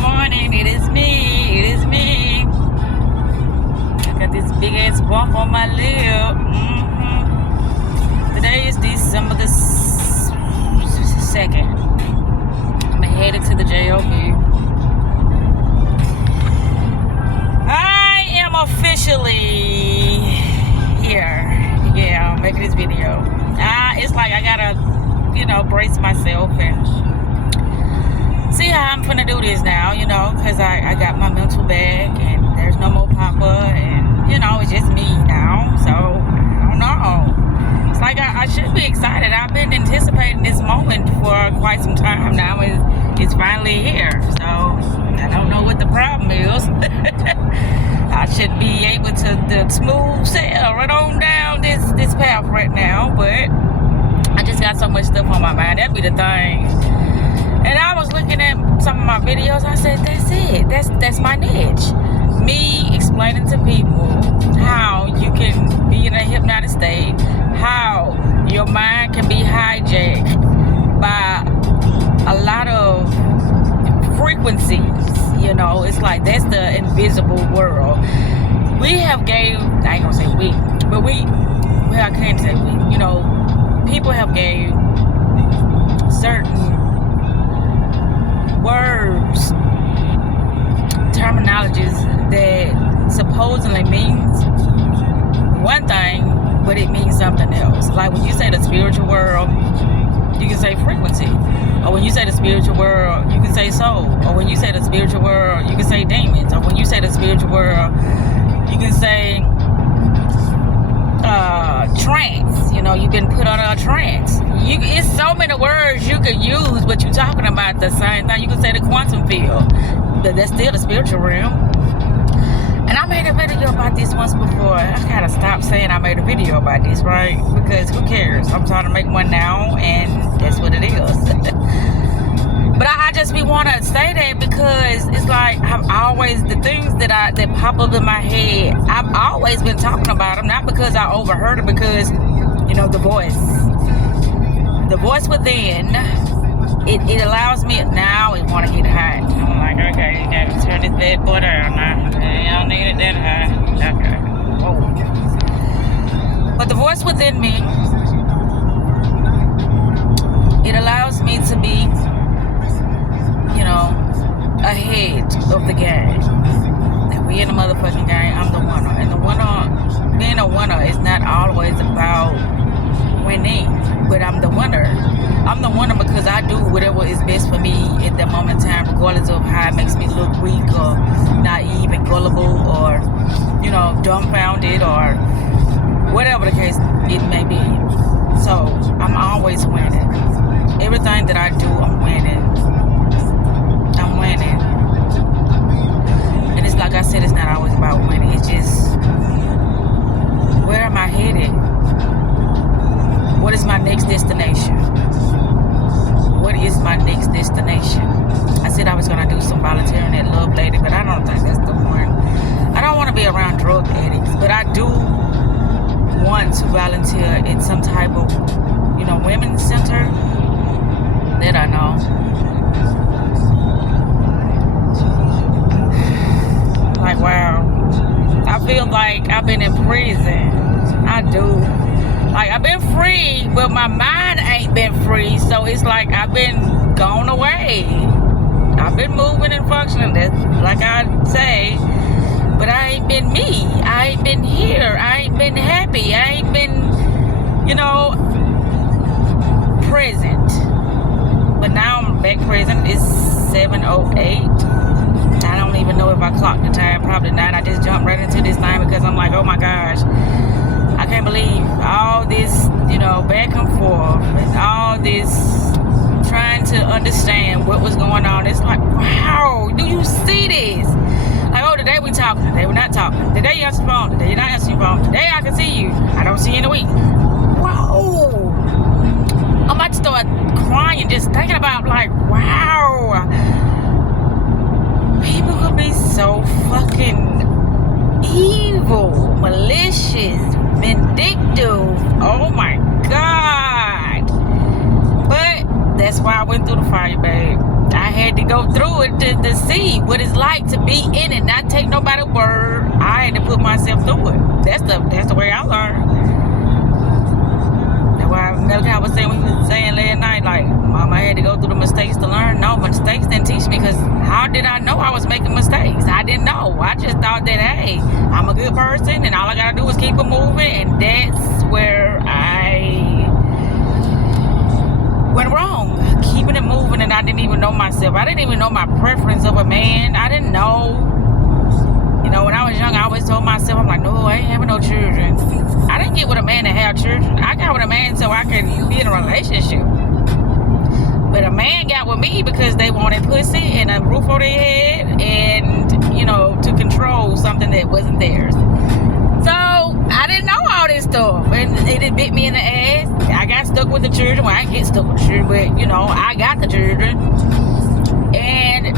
morning. It is me. It is me. I got this big ass bump on my lip. Today is December the 2nd. I'm headed to the job. I am officially here. Yeah, I'm making this video. It's like I gotta, brace myself and see how I'm finna do this now, because I got my mental back and there's no more Papa and, it's just me now. So, I don't know. It's like I should be excited. I've been anticipating this moment for quite some time now. It's finally here. So, I don't know what the problem is. I should be able to smooth sail right on down this path right now, but I just got so much stuff on my mind. That'd be the thing. And I was looking at some of my videos. I said, that's it. That's my niche. Me explaining to people how you can be in a hypnotic state, how your mind can be hijacked by a lot of frequencies. It's like that's the invisible world. We have gave, I ain't gonna say we, but I can't say we, people have gave certain words, terminologies that supposedly means one thing, but it means something else. Like when you say the spiritual world, you can say frequency. Or when you say the spiritual world, you can say soul. Or when you say the spiritual world, you can say demons. Or when you say the spiritual world, you can say trance. You've been put on a trance. It's so many words you could use, but you're talking about the same thing. You can say the quantum field, but that's still the spiritual realm. And I made a video about this once before. I gotta stop saying I made a video about this, right? Because who cares? I'm trying to make one now, and that's what it is. But I just want to say that because it's like I've always, the things that pop up in my head, I've always been talking about them, not because I overheard it, because, the voice within, it allows me, now it want to get hot. I'm like, okay, you gotta turn this bad boy down now. You don't need it that high. Okay. Whoa. But the voice within me, it allows me to be, ahead of the game. If we in the motherfucking game, I'm the winner. And being a winner is not always about winning, but I'm the winner. I'm the winner because I do whatever is best for me at that moment in time, regardless of how it makes me look weak or naive and gullible or, dumbfounded or whatever the case it may be. So I'm always winning. Everything that I do, I'm winning. I'm winning. And it's like I said, it's not always about winning. It's just, where am I headed? What is my next destination? What is my next destination? I said I was going to do some volunteering at Love Lady, but I don't think that's the one. I don't want to be around drug addicts, but I do want to volunteer in some type of, women's center that I know. Like, wow. I feel like I've been in prison. I do. Like, I've been free, but my mind ain't been free. So it's like I've been gone away. I've been moving and functioning, like I say. But I ain't been me. I ain't been here. I ain't been happy. I ain't been, present. But now I'm back present. It's 7:08. I don't even know if I clocked the time. Probably not. I just jumped right into this thing because I'm like, oh my gosh. I can't believe all this, back and forth and all this trying to understand what was going on. It's like, wow, do you see this? Like, oh, today we talking, today we're not talking. Today you answer your phone, today you're not answering your phone. Today I can see you, I don't see you in a week. Whoa. I'm about to start crying just thinking about, like, wow. People could be so fucking evil, malicious, vindictive. Oh my God. But that's why I went through the fire, babe. I had had to go through it to see what it's like to be in it, not take nobody's word. I had to put myself through it. That's the way I learned. That's why Melody was saying, we was saying last night, like, Mama had to go through the mistakes to learn. No, mistakes didn't teach me, because how did I know I was making mistakes? I didn't know. I just thought that, hey, I'm a good person and all I gotta do is keep it moving, and that's where I went wrong. Keeping it moving, and I didn't even know myself. I didn't even know my preference of a man. I didn't know. You know, when I was young, I always told myself, I'm like, no, I ain't having no children. I didn't get with a man to have children. I got with a man so I could be in a relationship. But a man got with me because they wanted pussy and a roof over their head, and, you know, to control something that wasn't theirs. So I didn't know all this stuff, and it bit me in the ass. I got stuck with the children. Well, I didn't get stuck with the children, but, you know, I got the children, and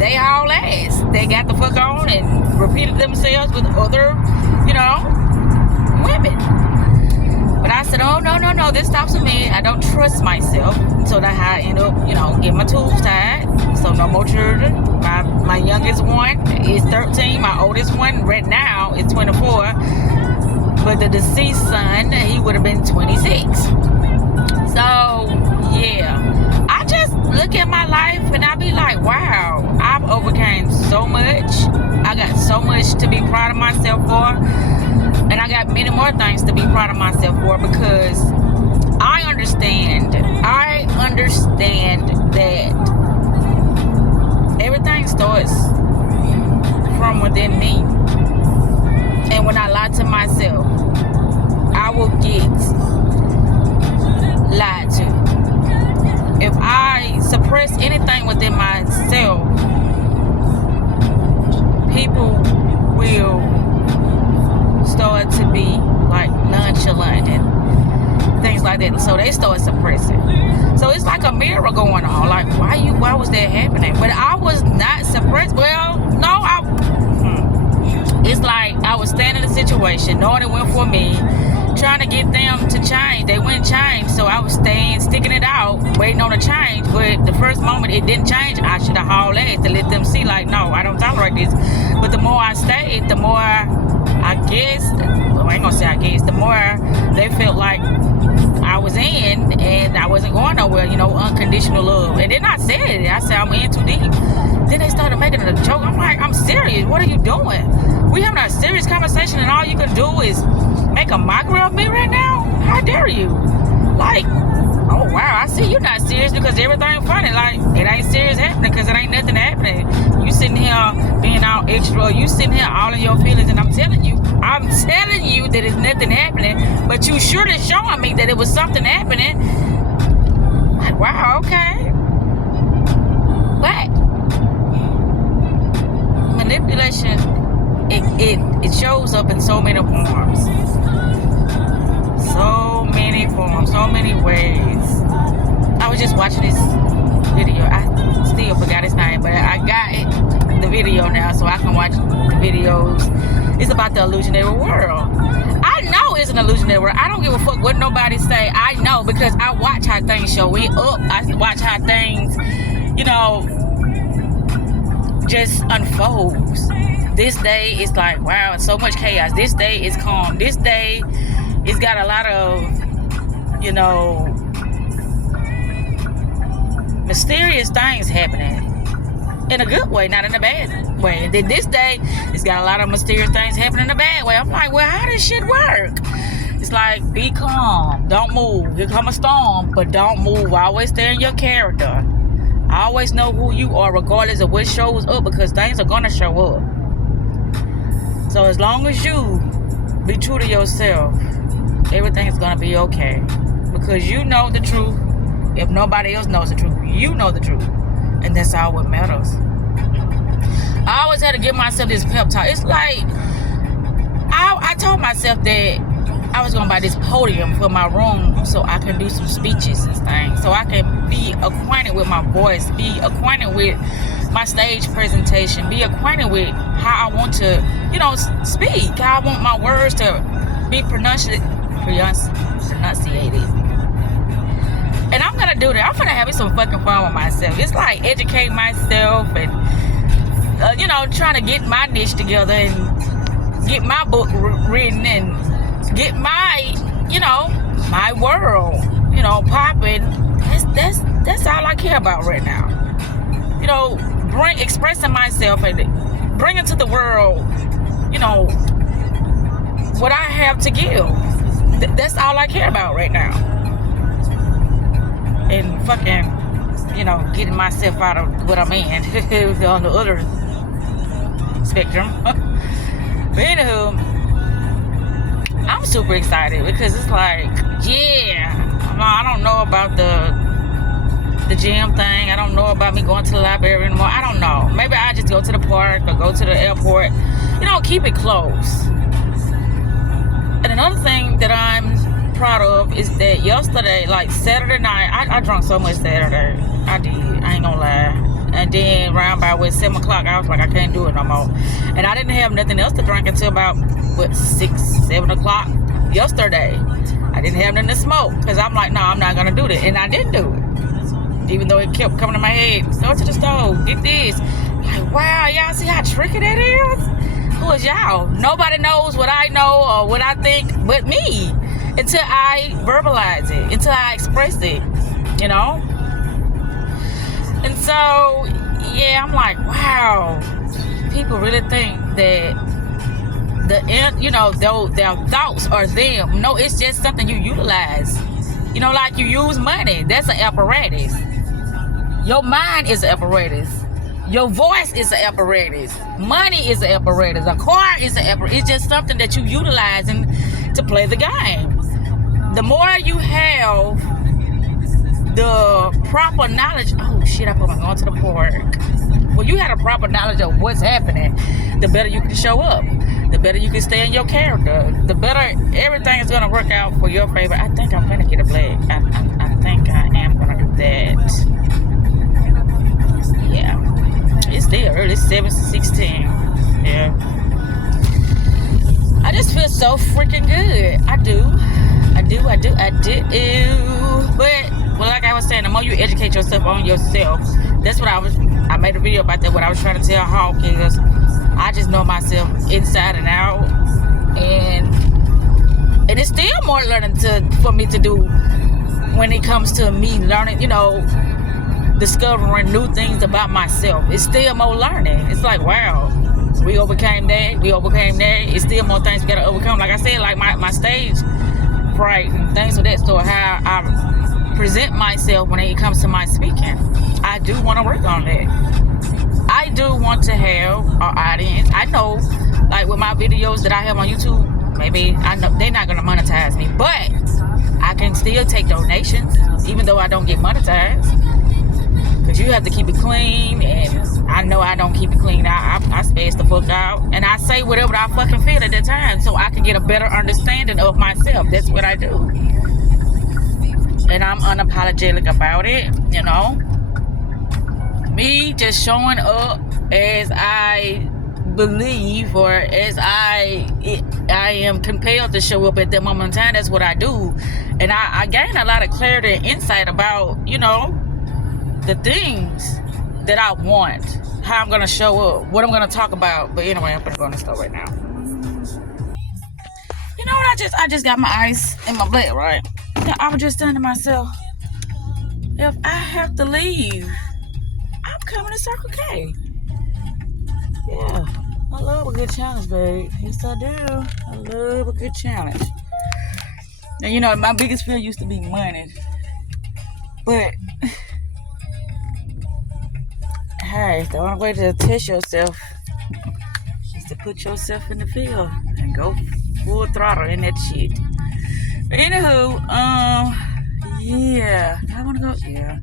they haul ass. They got the fuck on and repeated themselves with other, you know, women. But I said, oh, no, this stops with me. I don't trust myself. So that's how I end up, you know, getting my tubes tied. So no more children. My youngest one is 13. My oldest one right now is 24. But the deceased son, he would have been 26. So, yeah. I just look at my life and I be like, wow, I've overcame so much. I got so much to be proud of myself for. And I got many more things to be proud of myself for, because I understand that everything starts from within me. And when I lie to myself, I will get lied to. If I suppress anything within myself, people will start to be like nonchalant and things like that. So they start suppressing. So it's like a mirror going on. Like, why was that happening? But I was not suppressed. Well, no, it's like I was standing in a situation, knowing it went for me, trying to get them to change. They wouldn't change, so I was sticking it out, waiting on a change. But the first moment it didn't change, I should have hauled ass to let them see, like, no, I don't tolerate this. But the more I stayed, the more I guess, well, I ain't gonna say I guess, the more they felt like I was in and I wasn't going nowhere, you know, unconditional love. And then I said it. I said, I'm in too deep. Then they started making it a joke. I'm like, I'm serious. What are you doing? We having a serious conversation and all you can do is make a mockery of me right now? How dare you? Like, oh wow, I see you're not serious because everything funny. Like, it ain't serious happening because it ain't nothing happening. You sitting here being all extra, you sitting here all in your feelings, and I'm telling you that it's nothing happening, but you sure is showing me that it was something happening. Like, wow, okay. But manipulation, it shows up in so many forms. So many forms, so many ways. I was just watching this video. I still forgot his name, but I got the video now, so I can watch the videos. It's about the illusionary world. I know it's an illusionary world. I don't give a fuck what nobody say. I know because I watch how things show up. I watch how things, you know, just unfolds. This day is like, wow, it's so much chaos. This day is calm. This day, it's got a lot of, you know, mysterious things happening. In a good way, not in a bad way. And then this day, it's got a lot of mysterious things happening in a bad way. I'm like, well, how does shit work? It's like, be calm. Don't move. Here come a storm, but don't move. Always stay in your character. Always know who you are, regardless of what shows up, because things are going to show up. So as long as you be true to yourself, everything is going to be okay. Because you know the truth. If nobody else knows the truth, you know the truth. And that's all what matters. I always had to give myself this pep talk. It's like, I told myself that I was going to buy this podium for my room so I can do some speeches and things. So I can be acquainted with my voice, be acquainted with my stage presentation, be acquainted with how I want to, you know, speak, how I want my words to be pronunciated. And I'm gonna do that. I'm gonna have some fucking fun with myself. It's like educate myself and you know, trying to get my niche together and get my book written and get my, you know, my world, you know, popping. That's all I care about right now. You know, expressing myself and bringing to the world, you know, what I have to give. That's all I care about right now. And fucking, you know, getting myself out of what I'm in on the other spectrum. But anywho, I'm super excited because it's like, yeah, I don't know about the gym thing. I don't know about me going to the library anymore. I don't know. Maybe I just go to the park or go to the airport. You know, keep it close. And another thing that I'm proud of is that yesterday, like Saturday night, I drank so much Saturday. I did. I ain't gonna lie. And then around by 7 o'clock, I was like, I can't do it no more. And I didn't have nothing else to drink until about 6, 7 o'clock yesterday. I didn't have nothing to smoke because I'm like, no, I'm not gonna do that. And I didn't do it, even though it kept coming to my head. Go to the stove, get this. Like, wow, y'all see how tricky that is? Who is y'all? Nobody knows what I know or what I think but me until I verbalize it, until I express it, you know? And so, yeah, I'm like, wow, people really think that you know, their thoughts are them. No, it's just something you utilize. You know, like you use money. That's an apparatus. Your mind is an apparatus. Your voice is an apparatus. Money is an apparatus. A car is an apparatus. It's just something that you utilizing to play the game. The more you have the proper knowledge, oh shit, I'm going to the park. When you have a proper knowledge of what's happening, the better you can show up. The better you can stay in your character. The better everything is going to work out for your favor. I think I'm going to get a black. I think I am going to do that. Yeah. It's still early. It's 7:16. Yeah. I just feel so freaking good. I do. But, well, like I was saying, the more you educate yourself on yourself, that's what I made a video about that, what I was trying to tell Hawk is, I just know myself inside and out, and it's still more learning for me to do when it comes to me learning, you know, discovering new things about myself. It's still more learning. It's like, wow, we overcame that. It's still more things we gotta overcome. Like I said, like my stage fright and things of that sort, how I present myself when it comes to my speaking. I do want to work on that. I do want to have an audience. I know, like with my videos that I have on YouTube, maybe I know they're not gonna monetize me, but I can still take donations, even though I don't get monetized. Because you have to keep it clean, and I know I don't keep it clean. I space the fuck out, and I say whatever I fucking feel at that time, so I can get a better understanding of myself. That's what I do, and I'm unapologetic about it. You know, me just showing up as I believe, or as I am compelled to show up at that moment in time. That's what I do, and I gain a lot of clarity and insight about, you know, the things that I want, how I'm gonna show up, what I'm gonna talk about. But anyway, I'm gonna go in the store right now. You know what? I just got my ice in my blood, right? I was just saying to myself, if I have to leave, I'm coming to Circle K. Yeah, I love a good challenge, babe. Yes, I do. I love a good challenge. Now, you know, my biggest fear used to be money, but hey, the only way to test yourself is to put yourself in the field and go full throttle in that shit. But anywho, yeah, I wanna go, yeah.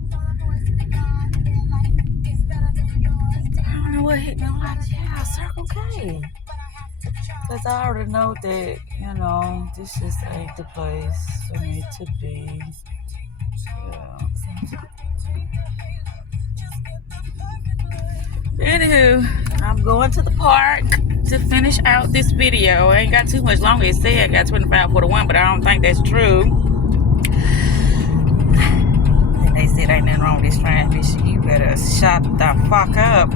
I don't know what hit me. I'm like, yeah, Circle K. Because I already know that, you know, this just ain't the place for me to be. Yeah. Anywho, I'm going to the park to finish out this video. I ain't got too much longer. It said I got 25:41, but I don't think that's true. said ain't nothing wrong with this transmission. You better shut the fuck up.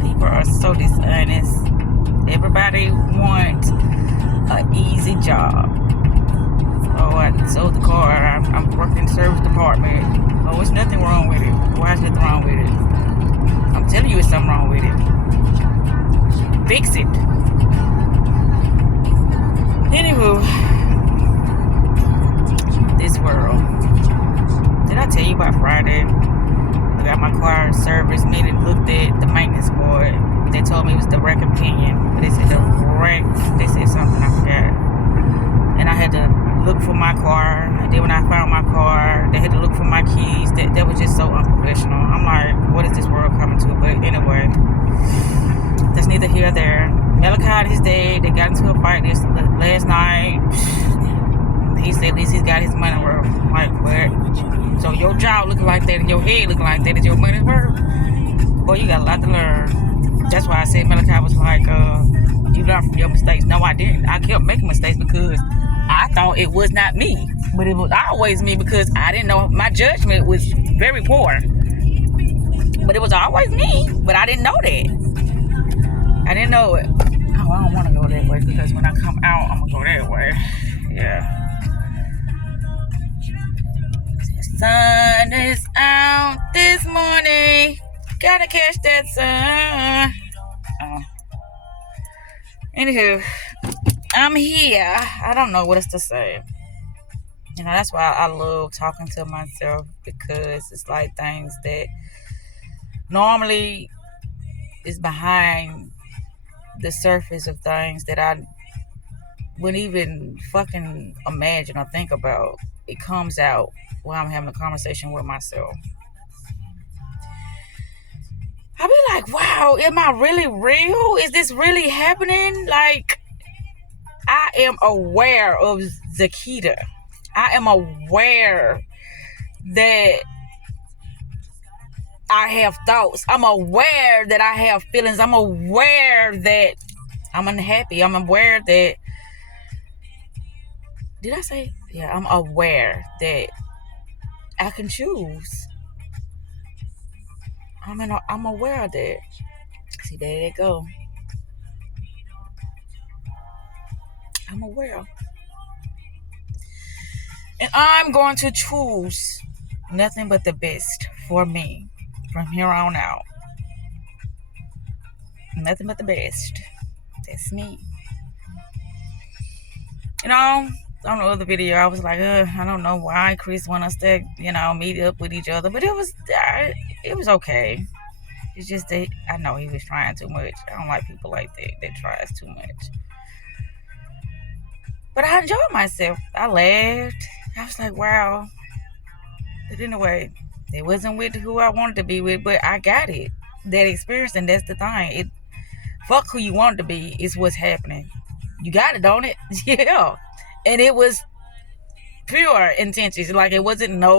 People are so dishonest. Everybody wants an easy job. Oh, I sold the car. I'm working in the service department. Oh, there's nothing wrong with it. Why is nothing wrong with it? I'm telling you, it's something wrong with it. Fix it. Anywho, this world. Did I tell you about Friday? I got my car service meeting, looked at the maintenance board. They told me it was the wreck opinion. But they said the wreck, they said something I forgot. And I had to look for my car. And then when I found my car, they had to look for my keys. That was just so unprofessional. I'm like, what is this world coming to? But anyway, that's neither here nor there. Malachi and his dad, they got into a fight last night. He said at least he's got his money worth. I'm like, what? So your jaw looking like that and your head looking like that is your money's worth? Boy, you got a lot to learn. That's why I said Malachi was like, you learn from your mistakes. No, I didn't. I kept making mistakes because I thought it was not me. But it was always me because I didn't know. My judgment was very poor. But it was always me. But I didn't know that. I didn't know it. Oh, I don't want to go that way because when I come out, I'm going to go that way. Yeah. The sun is out this morning. Gotta catch that sun. Anywho, I'm here. I don't know what else to say. You know, that's why I love talking to myself, because it's like things that normally is behind the surface of things that I wouldn't even fucking imagine or think about. It comes out while I'm having a conversation with myself. I be like, wow, am I really real? Is this really happening? Like, I am aware of Zakita. I am aware that I have thoughts. I'm aware that I have feelings. I'm aware that I'm unhappy. I'm aware that... Did I say? Yeah, I'm aware that I can choose. I'm aware of that. See, there they go. I'm aware. And I'm going to choose nothing but the best for me from here on out. Nothing but the best. That's me. You know, on the other video, I was like, I don't know why Chris want us to, meet up with each other. But it was okay. It's just that I know he was trying too much. I don't like people like that tries too much. But I enjoyed myself. I laughed. I was like, wow. But anyway, it wasn't with who I wanted to be with, but I got it. That experience, and that's the thing. Fuck who you want to be is what's happening. You got it, don't it? Yeah. And it was pure intentions. Like, it wasn't no